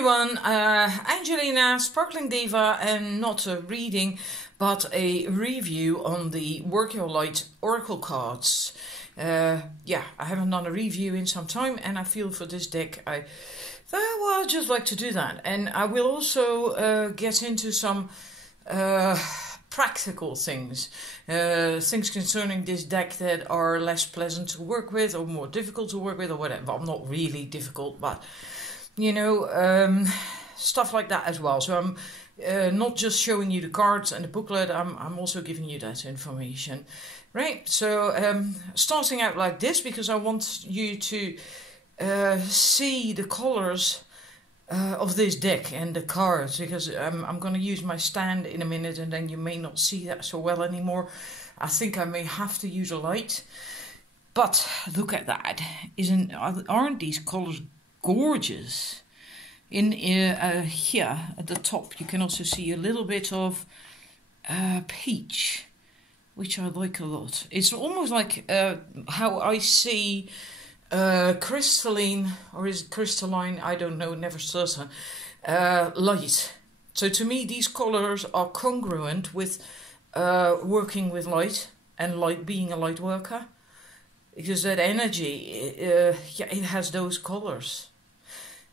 everyone, Angelina, Sparkling Diva, and not a reading but a review on the Work Your Light Oracle cards. Yeah, I haven't done a review in some time, and I feel for this deck I'd just like to do that. And I will also get into some practical things, things concerning this deck that are less pleasant to work with or more difficult to work with or whatever. Well, not really difficult, but you know, stuff like that as well. So I'm not just showing you the cards and the booklet, I'm also giving you that information. Right, so starting out like this, because I want you to see the colors of this deck and the cards, because I'm going to use my stand in a minute and then you may not see that so well anymore. I think I may have to use a light. But look at that. Aren't these colors gorgeous? In here at the top you can also see a little bit of peach, which I like a lot. It's almost like how I see crystalline, or is it crystalline? I don't know, never certain. Light. So to me these colors are congruent with working with light and light being a light worker, because that energy, yeah, it has those colors.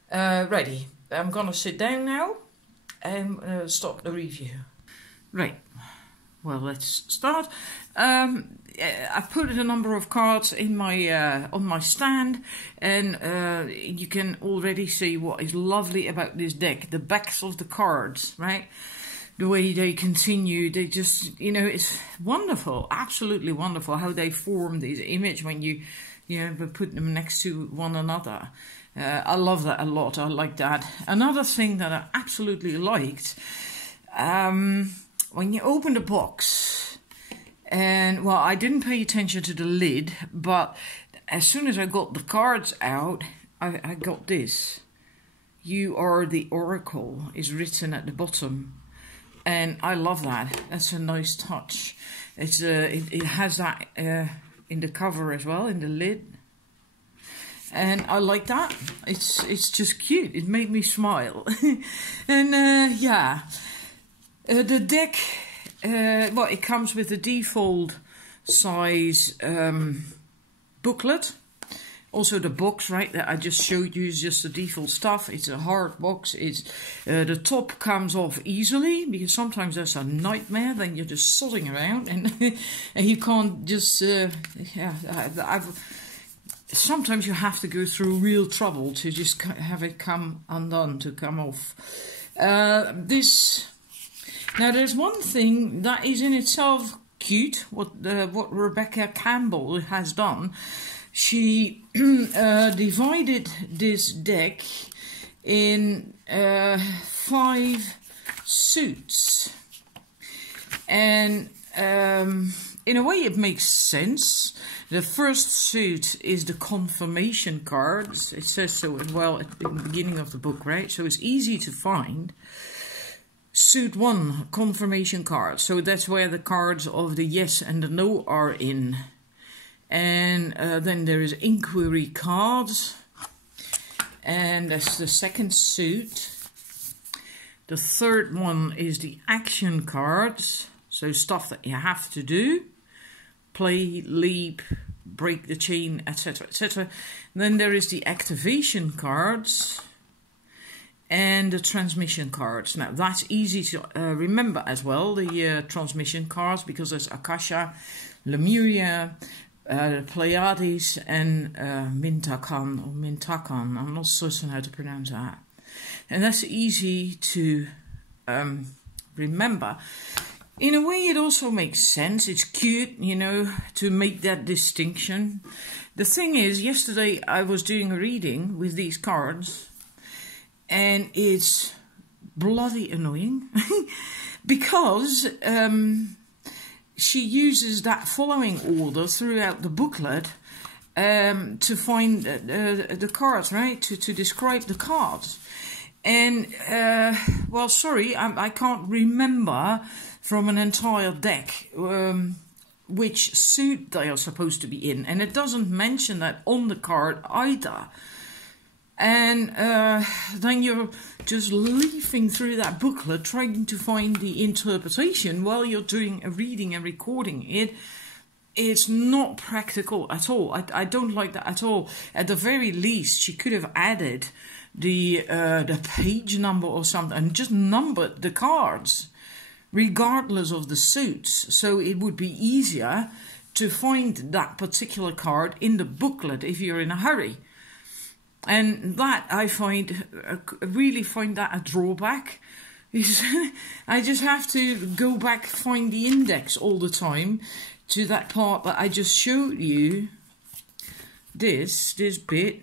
Ready. I'm gonna sit down now and start the review. Right. Well, let's start. I put a number of cards in my on my stand, and you can already see what is lovely about this deck. The backs of the cards, right? The way they continue, they just, you know, it's wonderful, absolutely wonderful how they form this image when you put them next to one another. I love that a lot. I like that. Another thing that I absolutely liked, when you open the box, and well, I didn't pay attention to the lid, but as soon as I got the cards out, I got this. "You are the Oracle" is written at the bottom. And I love that. That's a nice touch. It's it has that in the cover as well, in the lid. And I like that. It's just cute. It made me smile. And yeah, the deck. Well, it comes with the default size booklet. Also the box, right, that I just showed you is just the default stuff. It's a hard box. It's the top comes off easily, because sometimes that's a nightmare. Then you're just sodding around and and you can't just sometimes you have to go through real trouble to just have it come undone, to come off. Now there's one thing that is in itself cute. What Rebecca Campbell has done. She divided this deck in 5 suits, and in a way it makes sense. The first suit is the confirmation cards. It says so as well at the beginning of the book, right? So it's easy to find. Suit 1, confirmation cards. So that's where the cards of the yes and the no are in. And then there is inquiry cards, and that's the second suit. The third one is the action cards, so stuff that you have to do: play, leap, break the chain, etc., etc. Then there is the activation cards and the transmission cards. Now that's easy to remember as well, the transmission cards, because there's Akasha, Lemuria, Pleiades, and Mintakan, or Mintakan. I'm not certain how to pronounce that. And that's easy to remember. In a way it also makes sense. It's cute, you know, to make that distinction. The thing is, yesterday I was doing a reading with these cards, and it's bloody annoying because she uses that following order throughout the booklet to find the cards, right? To describe the cards. And, well, sorry, I can't remember from an entire deck which suit they are supposed to be in. And it doesn't mention that on the card either. And then you're just leafing through that booklet, trying to find the interpretation while you're doing a reading and recording it. It's not practical at all. I don't like that at all. At the very least, she could have added the page number or something and just numbered the cards, regardless of the suits. So it would be easier to find that particular card in the booklet if you're in a hurry. And that I really find that a drawback. I just have to go back, find the index all the time to that part that I just showed you, this bit,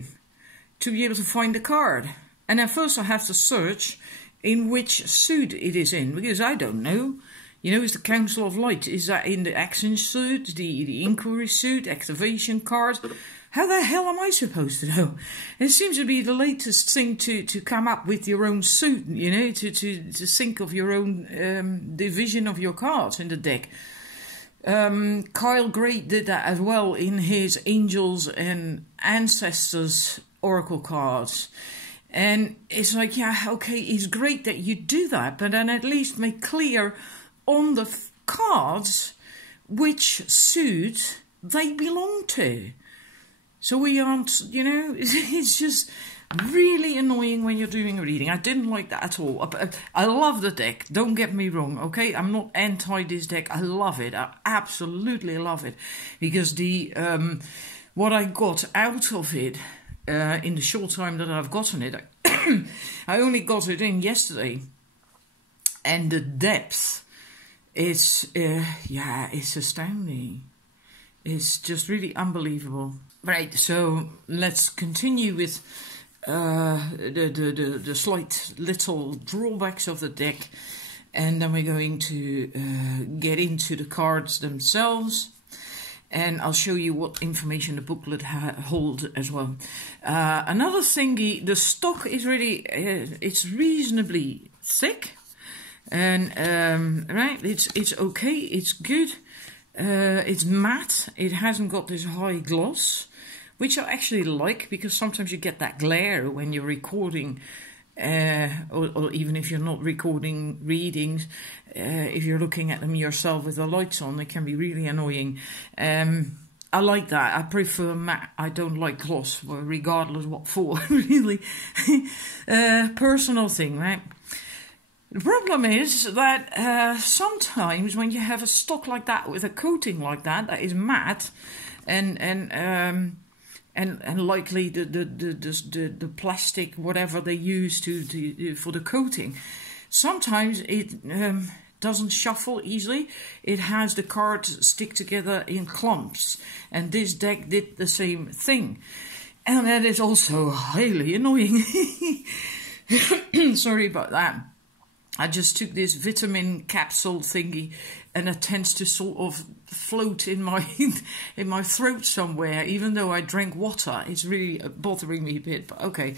to be able to find the card. And then first I have to search in which suit it is in, because I don't know. You know, is the Council of Light, is that in the action suit, the inquiry suit, activation cards? How the hell am I supposed to know? It seems to be the latest thing to come up with your own suit, you know, to think of your own division of your cards in the deck. Kyle Gray did that as well in his Angels and Ancestors Oracle cards. And it's like, yeah, okay, it's great that you do that, but then at least make clear on the cards which suit they belong to. So we aren't, you know, it's just really annoying when you're doing a reading. I didn't like that at all. I love the deck, don't get me wrong, okay? I'm not anti this deck. I love it. I absolutely love it. Because the what I got out of it in the short time that I've gotten it, I only got it in yesterday. And the depth, it's astounding. It's just really unbelievable. Right, so let's continue with the slight little drawbacks of the deck, and then we're going to get into the cards themselves, and I'll show you what information the booklet holds as well. Another thingy, the stock is really it's reasonably thick, and right, it's okay, it's good. It's matte, it hasn't got this high gloss, which I actually like, because sometimes you get that glare when you're recording, or even if you're not recording readings, if you're looking at them yourself with the lights on, it can be really annoying. I like that. I prefer matte. I don't like gloss, regardless what for, really. Personal thing, right? The problem is that sometimes when you have a stock like that with a coating like that is matte, and likely the plastic whatever they use for the coating, sometimes it doesn't shuffle easily. It has the cards stick together in clumps, and this deck did the same thing, and that is also highly annoying. Sorry about that. I just took this vitamin capsule thingy, and it tends to sort of float in my in my throat somewhere, even though I drank water. It's really bothering me a bit, but okay.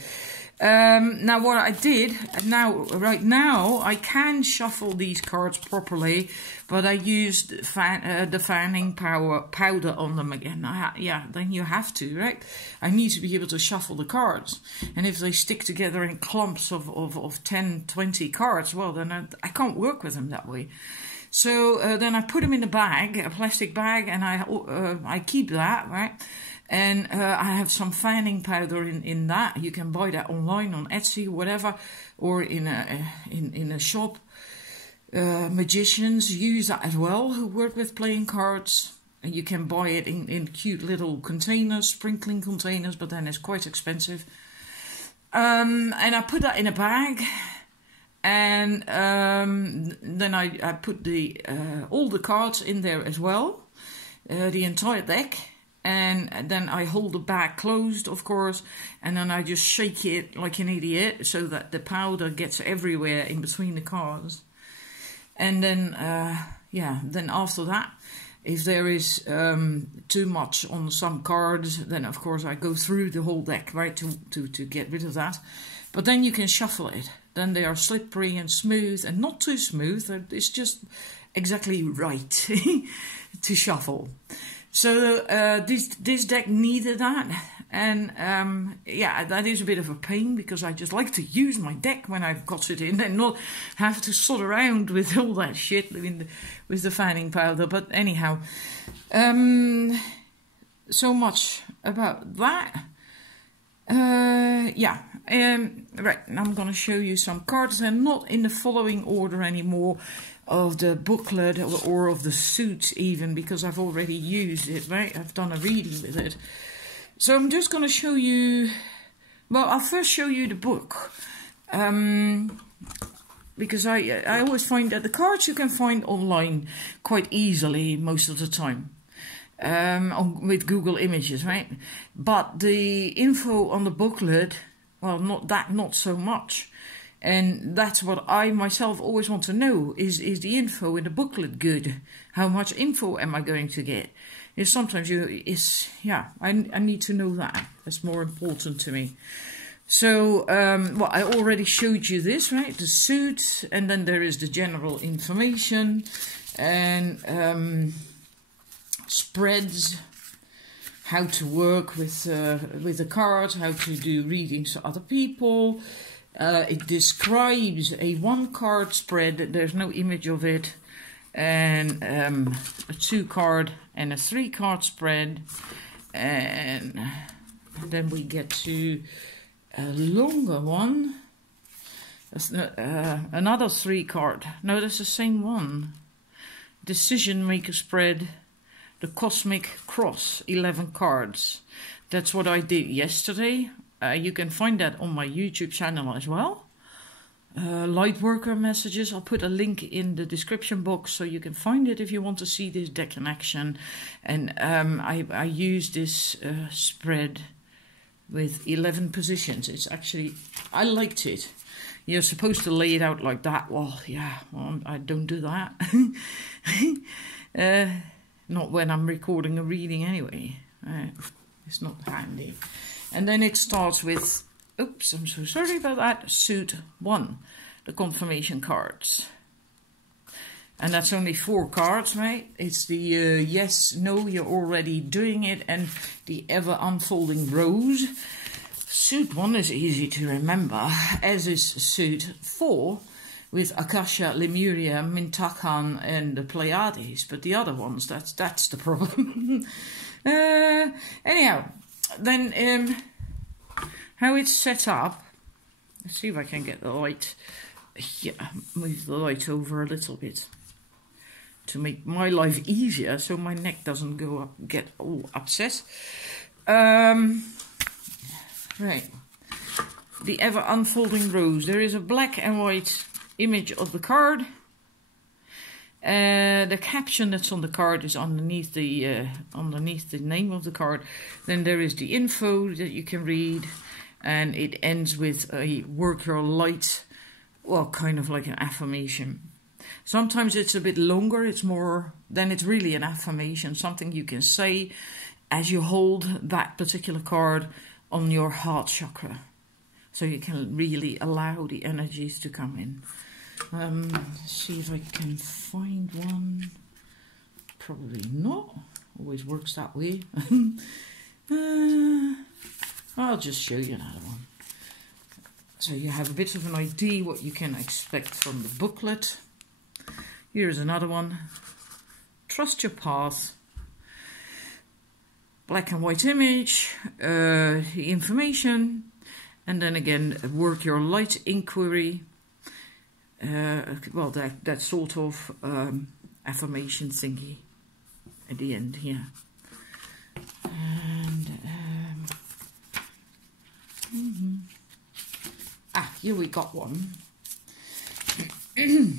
Now what I did, right now I can shuffle these cards properly, but I used the fanning powder on them again. Yeah, then you have to, right? I need to be able to shuffle the cards, and if they stick together in clumps of 10, 20 cards, well then I can't work with them that way. So then I put them in a bag, a plastic bag, and I keep that, right? And I have some fanning powder in that. You can buy that online on Etsy, whatever, or in a shop. Magicians use that as well, who work with playing cards. And you can buy it in cute little containers, sprinkling containers, but then it's quite expensive. And I put that in a bag. And then I put all the cards in there as well, the entire deck. And then I hold the bag closed, of course, and then I just shake it like an idiot so that the powder gets everywhere in between the cards. And then, then after that, if there is too much on some cards, then of course I go through the whole deck, right, to get rid of that. But then you can shuffle it. Then they are slippery and smooth, and not too smooth. It's just exactly right to shuffle. So this deck needed that. And yeah, that is a bit of a pain because I just like to use my deck when I've got it in and not have to sort around with all that shit with the fanning powder. But anyhow, so much about that. Yeah, right, I'm going to show you some cards. They're not in the following order anymore of the booklet or of the suit even, because I've already used it, right? I've done a reading with it. So I'm just going to show you, well, I'll first show you the book. Because I always find that the cards you can find online quite easily most of the time. With Google Images, right? But the info on the booklet, well, not so much. And that's what I myself always want to know. Is the info in the booklet good? How much info am I going to get? Is sometimes I need to know that. That's more important to me. So, well, I already showed you this, right? The suit, and then there is the general information, and spreads, how to work with the cards, how to do readings to other people. It describes a 1-card spread. There's no image of it, and a 2-card and a 3-card spread, and then we get to a longer one. That's another 3-card. No, that's the same one. Decision maker spread. The Cosmic Cross, 11 cards. That's what I did yesterday. You can find that on my YouTube channel as well. Lightworker messages. I'll put a link in the description box so you can find it if you want to see this deck in action. And I use this spread with 11 positions. It's actually, I liked it. You're supposed to lay it out like that. Well, yeah, well, I don't do that. Not when I'm recording a reading anyway. It's not handy. And then it starts with, oops, I'm so sorry about that, suit 1, the confirmation cards. And that's only 4 cards, right? It's the yes, no, you're already doing it, and the ever unfolding rose. Suit 1 is easy to remember, as is suit 4. With Akasha, Lemuria, Mintakan, and the Pleiades, but the other ones, that's the problem. Anyhow, then how it's set up. Let's see if I can get the light. Yeah, move the light over a little bit to make my life easier, so my neck doesn't get all upset. Right. The ever unfolding rose. There is a black and white image of the card. The caption that's on the card is underneath the name of the card. Then there is the info that you can read, and it ends with a work your light, well, kind of like an affirmation. Sometimes it's a bit longer. It's more then it's really an affirmation, something you can say as you hold that particular card on your heart chakra, so you can really allow the energies to come in. Let's see if I can find one. Probably not. Always works that way. I'll just show you another one. So you have a bit of an idea what you can expect from the booklet. Here's another one. Trust your path. Black and white image. The information. And then again, work your light inquiry. Well, that sort of affirmation thingy at the end here. And here we got one. I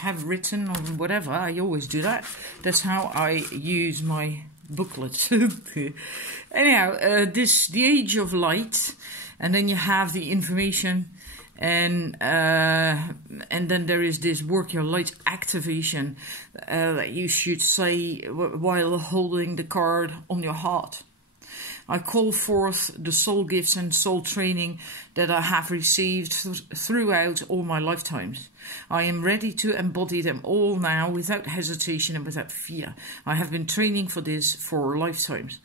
have written on whatever. I always do that. That's how I use my booklet. Anyhow, the age of light, and then you have the information. And then there is this work your light activation that you should say while holding the card on your heart. I call forth the soul gifts and soul training that I have received throughout all my lifetimes. I am ready to embody them all now without hesitation and without fear. I have been training for this for lifetimes.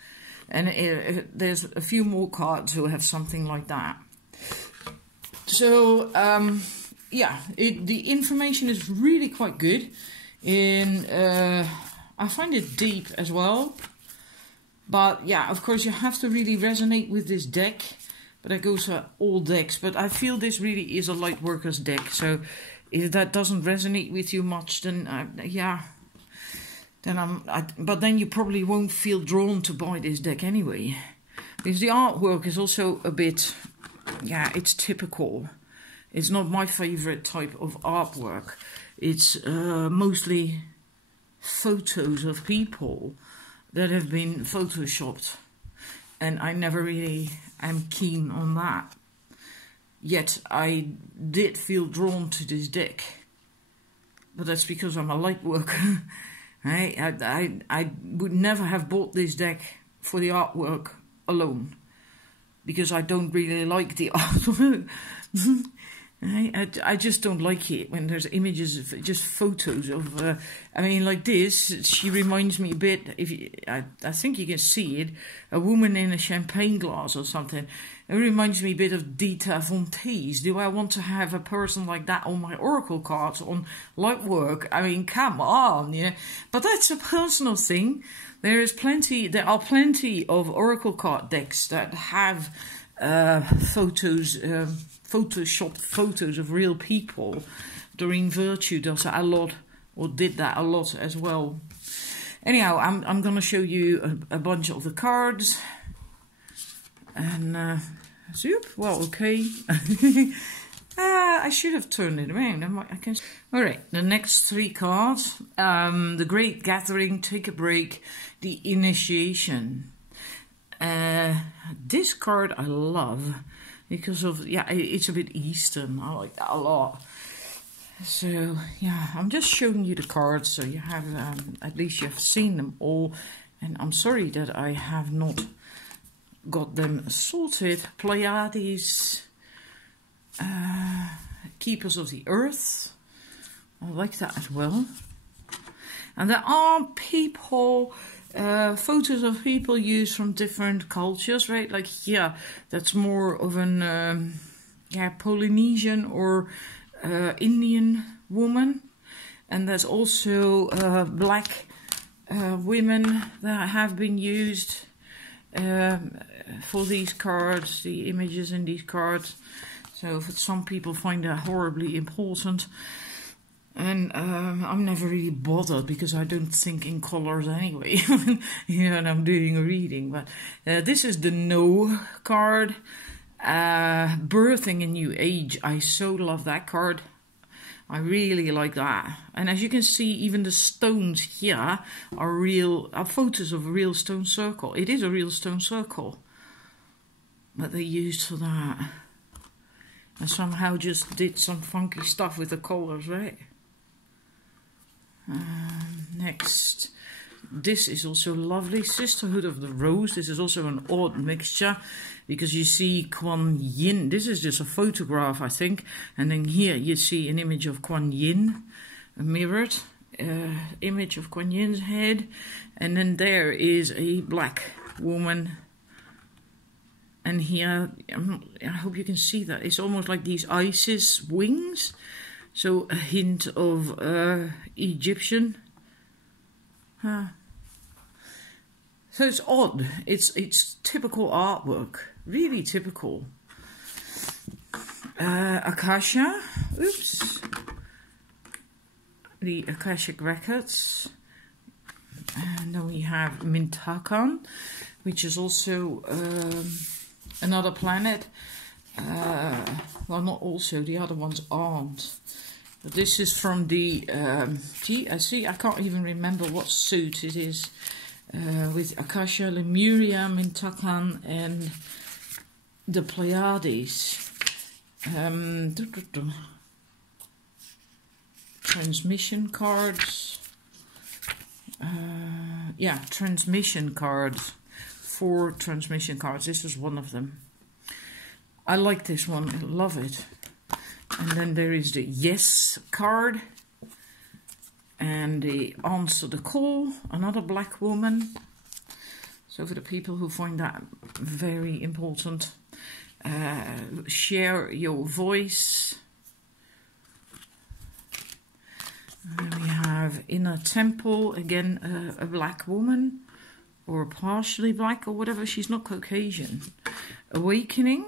And there's a few more cards who have something like that. So, yeah, the information is really quite good. I find it deep as well. But yeah, of course, you have to really resonate with this deck. But that goes for all decks. But I feel this really is a light workers deck. So if that doesn't resonate with you much, then yeah. But then you probably won't feel drawn to buy this deck anyway. Because the artwork is also a bit, yeah, it's typical. It's not my favorite type of artwork. It's mostly photos of people that have been photoshopped. And I never really am keen on that. Yet I did feel drawn to this deck. But that's because I'm a light worker. I would never have bought this deck for the artwork alone, because I don't really like the artwork. I just don't like it when there's images of just photos of. I mean, like this. She reminds me a bit. I think you can see it. A woman in a champagne glass or something. It reminds me a bit of Dita Von Teese. Do I want to have a person like that on my oracle cards on light work? I mean, come on, yeah. But that's a personal thing. There are plenty of oracle card decks that have photos. Photoshopped photos of real people. Doreen Virtue does that a lot, or did that a lot as well. Anyhow, I'm going to show you a bunch of the cards. And, zoop, well, okay. I should have turned it around. Alright, the next three cards. The Great Gathering, Take a Break, The Initiation. This card I love. Because of, yeah, it's a bit Eastern. I like that a lot. So, yeah, I'm just showing you the cards so you have, at least you've seen them all. And I'm sorry that I have not got them sorted. Pleiades, Keepers of the Earth. I like that as well. And there are people... photos of people used from different cultures, right? Like here, that's more of an Polynesian or Indian woman, and there's also black women that have been used for these cards, the images in these cards. So some people find that horribly important. And I'm never really bothered because I don't think in colors anyway. You know, when I'm doing a reading. But this is the No card. Birthing a New Age. I so love that card. I really like that. And as you can see, even the stones here are photos of a real stone circle. It is a real stone circle that they used for that. And somehow just did some funky stuff with the colors, right? Next, this is also lovely, Sisterhood of the Rose. This is also an odd mixture because you see Kuan Yin. This is just a photograph, I think, and then here you see an image of Kuan Yin, a mirrored image of Kuan Yin's head, and then there is a black woman. And here, I hope you can see that. It's almost like these Isis wings. So a hint of Egyptian. So it's odd. It's typical artwork. Really typical. Akasha. Oops. The Akashic Records. And then we have Mintakan, which is also another planet. Well, not also, the other ones aren't. But this is from the, I can't even remember what suit it is. With Akasha, Lemuria, Mintakan, and the Pleiades. Transmission cards. Yeah, transmission cards. 4 transmission cards. This is one of them. I like this one. I love it. And then there is the Yes card. And the Answer the Call. Another black woman. So for the people who find that very important, share your voice. And we have Inner Temple, again a black woman, or partially black or whatever, she's not Caucasian. Awakening.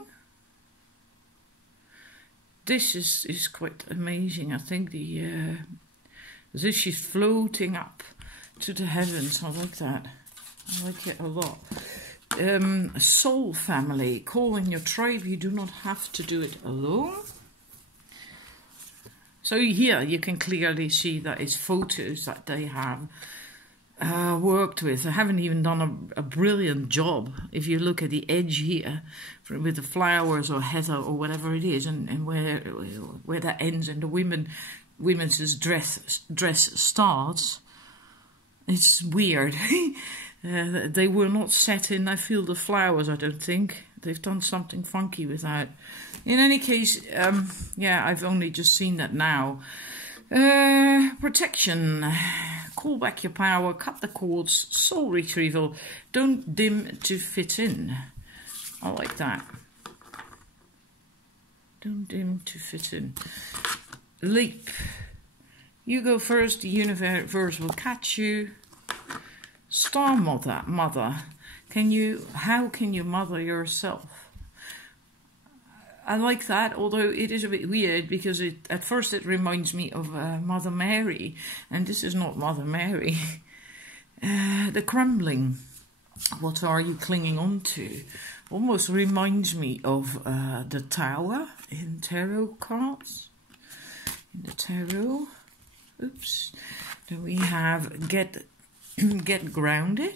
This is quite amazing. I think as if she's floating up to the heavens. I like that. I like it a lot. Soul family, call in your tribe. You do not have to do it alone. So here you can clearly see that it's photos that they have worked with. I haven't even done a brilliant job. If you look at the edge here, with the flowers or heather or whatever it is, and where that ends and the women's dress starts, it's weird. They were not set in, I feel, the flowers, I don't think. They've done something funky with that. In any case, yeah, I've only just seen that now. Protection. Call back your power, cut the cords, soul retrieval. Don't dim to fit in. I like that. Don't dim to fit in. Leap. You go first, the universe will catch you. Star mother. How can you mother yourself? I like that, although it is a bit weird because at first it reminds me of Mother Mary, and this is not Mother Mary. The crumbling. What are you clinging on to? Almost reminds me of the Tower in tarot cards. In the tarot. Oops. Then we have get grounded.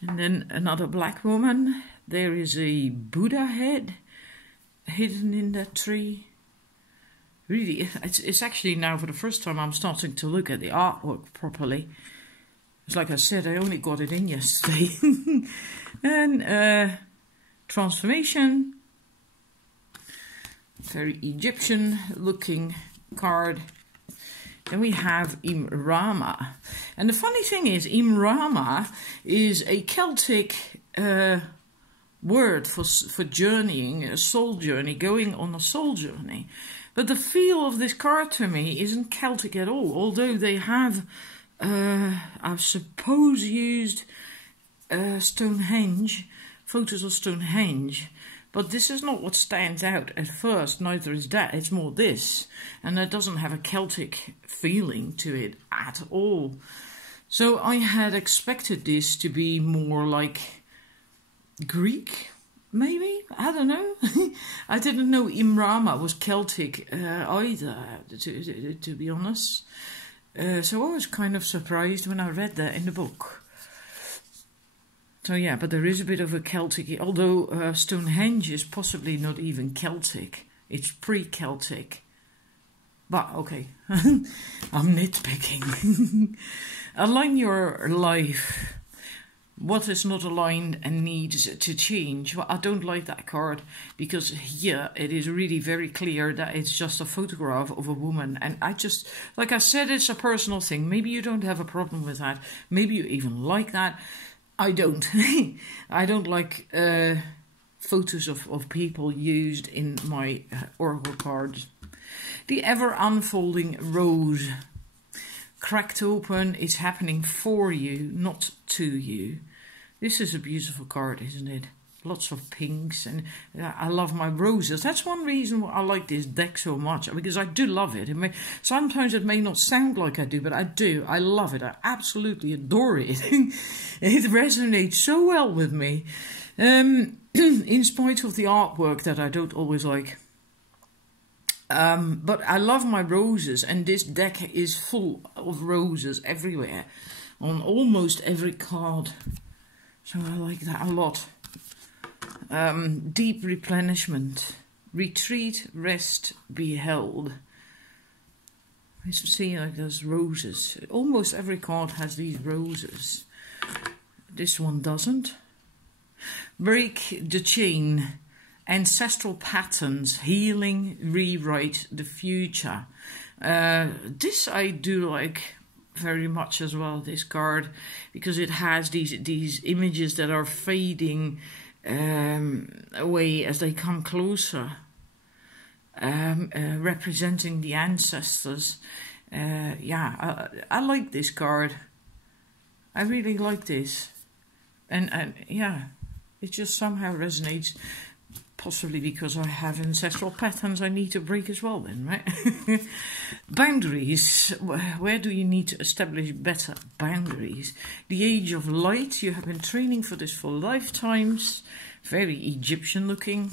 And then another black woman. There is a Buddha head hidden in that tree. Really, it's actually now for the first time I'm starting to look at the artwork properly. It's like I said, I only got it in yesterday. And transformation. Very Egyptian looking card. Then we have Imrama. And the funny thing is, Imrama is a Celtic word for journeying, a soul journey, going on a soul journey. But the feel of this card to me isn't Celtic at all, although they have, I suppose, used Stonehenge, photos of Stonehenge. But this is not what stands out at first, neither is that, it's more this. And it doesn't have a Celtic feeling to it at all. So I had expected this to be more like Greek, maybe? I don't know. I didn't know Imrama was Celtic either, to be honest. So I was kind of surprised when I read that in the book. So yeah, but there is a bit of a Celtic, although Stonehenge is possibly not even Celtic. It's pre-Celtic. But okay, I'm nitpicking. Align your life. What is not aligned and needs to change? Well, I don't like that card because here it is really very clear that it's just a photograph of a woman. And I just, like I said, it's a personal thing. Maybe you don't have a problem with that. Maybe you even like that. I don't. I don't like photos of people used in my oracle cards. The ever unfolding rose. Cracked open, it's happening for you, not to you. This is a beautiful card, isn't it? Lots of pinks, and I love my roses. That's one reason why I like this deck so much, because I do love it. Sometimes it may not sound like I do, but I do. I love it. I absolutely adore it. It resonates so well with me, in spite of the artwork that I don't always like. But I love my roses, and this deck is full of roses everywhere, on almost every card. So I like that a lot. Deep replenishment. Retreat, rest, be held. I see like there's roses. Almost every card has these roses. This one doesn't. Break the chain. Ancestral patterns, healing, rewrite the future. This I do like very much as well, this card, because it has these images that are fading away as they come closer, representing the ancestors. I like this card. I really like this, and yeah, it just somehow resonates. Possibly because I have ancestral patterns I need to break as well then, right? Boundaries. Where do you need to establish better boundaries? The age of light. You have been training for this for lifetimes. Very Egyptian looking.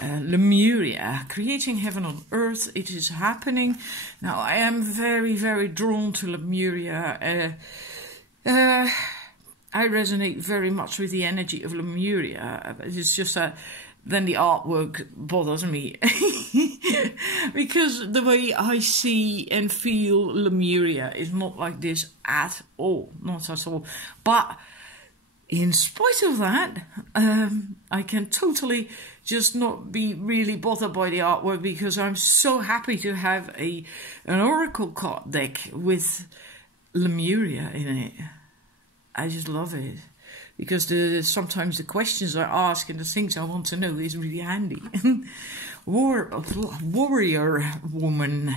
Lemuria. Creating heaven on earth. It is happening. Now I am very, very drawn to Lemuria. I resonate very much with the energy of Lemuria. It's just that then the artwork bothers me because the way I see and feel Lemuria is not like this at all, not at all. But in spite of that, I can totally just not be really bothered by the artwork, because I'm so happy to have an oracle card deck with Lemuria in it. I just love it. Because sometimes the questions I ask and the things I want to know is really handy. Warrior woman,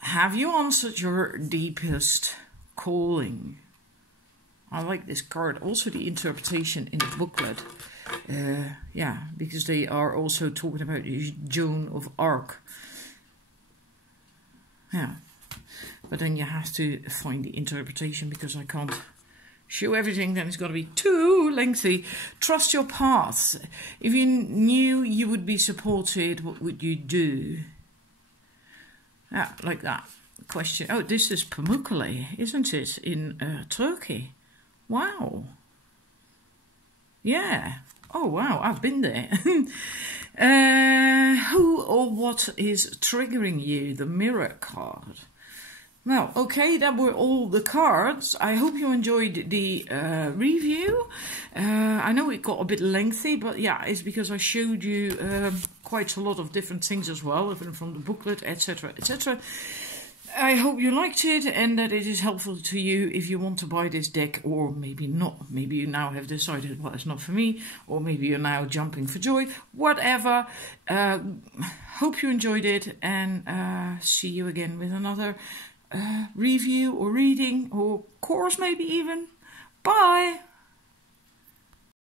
have you answered your deepest calling? I like this card. Also the interpretation in the booklet. Yeah, because they are also talking about Joan of Arc. Yeah, but then you have to find the interpretation, because I can't show everything, then it's got to be too lengthy. Trust your path. If you knew you would be supported, what would you do? Yeah, like that question. Oh, this is Pamukkale, isn't it? In Turkey. Wow. Yeah. Oh, wow, I've been there. Who or what is triggering you? The Mirror card. Well, okay, that were all the cards. I hope you enjoyed the review. I know it got a bit lengthy, but yeah, it's because I showed you quite a lot of different things as well, even from the booklet, etc., etc. I hope you liked it and that it is helpful to you if you want to buy this deck, or maybe not. Maybe you now have decided, well, it's not for me, or maybe you're now jumping for joy. Whatever. Hope you enjoyed it, and see you again with another review or reading or course maybe even. Bye!